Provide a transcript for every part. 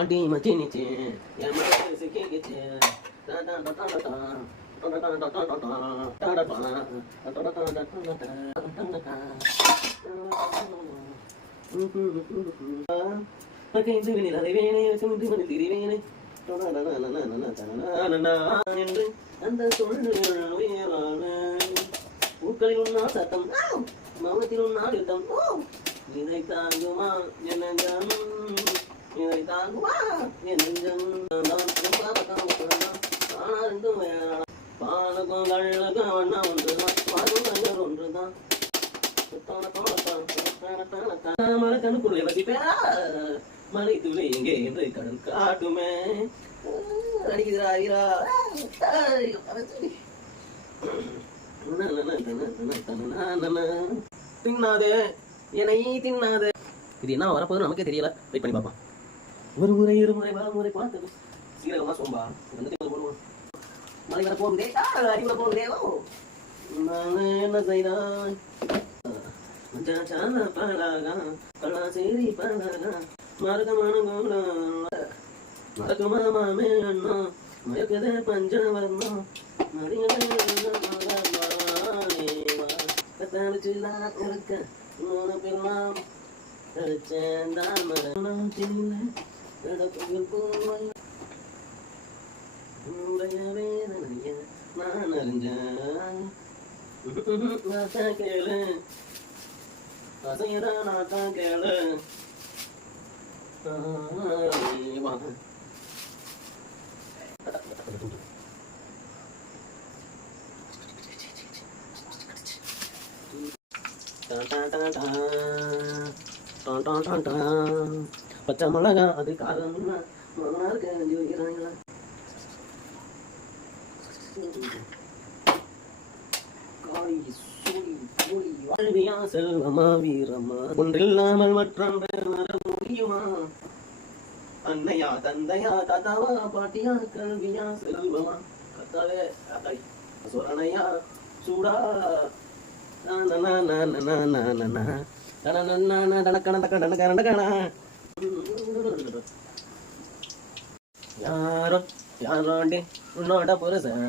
அடி மச்சினிச்சு என் மனசு கேக்குச்சு அந்த பூக்களில் உன்னா சத்தம் மௌனத்தில் உன்னா யுத்தம் இதை தாங்குமா என்ன இதை தாங்குமா நெஞ்சம் பாலுக்கும் கள்ளுக்கும் வண்ணா ஒன்றுதான் பாலும் கண்ணர் ஒன்றுதான் மரக்கணுக்குள்ளே வசிப்பேன் மலை துளி எங்கே என்று கடல் காட்டுமே அடிக்கிறாரா தின்னாதே என்னை தின்னாதே. இது என்ன வரப்போது நமக்கே தெரியல. வெயிட் பண்ணி பார்ப்போம். ஒரு முறை இருமுறை பலமுறை பார்த்தது சீரகமா சோம்பா போடுவோம். மழை வர போகுதே அடி வர போகுதே. என்ன செய்தான் பழகா பழா சேரி பழகா மருகமான மறக்குமா மாமே அண்ணா மயக்கதே பஞ்சவர்ணம் மடிச்சுதான் இருக்க மூணு பெருமாம் சேர்ந்தான் மரணம் தின்ன வேதனைய நான் அறிஞ்சேன் கேளு அசையதான் நான் கேளு பச்சை மிளகா அது காரம் வாழ்வியா செல்வமா வீரமா ஒன்றில்லாமல் மற்றொன்று முடியுமா அன்னையா தந்தையா தாத்தாவா பாட்டியா கல்வியா செல்வமா கத்தாவே சொரணையா சூடா யாரோ யாரோண்டி உன்னோட புருஷன்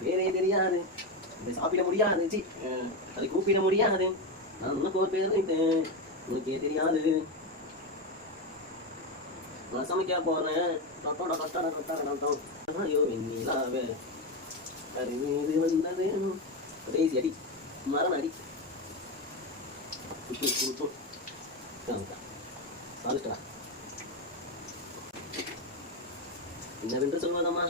பேரே தெரியாது சாப்பிட முடியாது அதை கூப்பிட முடியாது நான் உனக்கு ஒரு பேர் வைத்தேன் உனக்கே தெரியாது நான் சமைக்க போறேன் ஐயோ வெண்ணிலாவே அறிவீது வந்தது கடைசி அடி மரண அடி சாதிட்டா என்னவென்று சொல்வதம்மா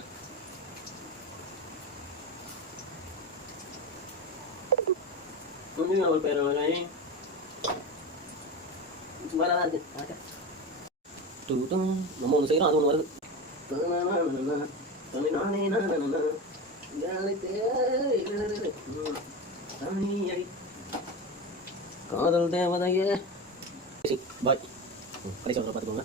அவள் பேர் வராது நம்ம ஒன்று செய்யறோம் அது ஒன்று வருது. காதல் தேவதையே பாய் கடைசி பார்த்துக்கோங்க.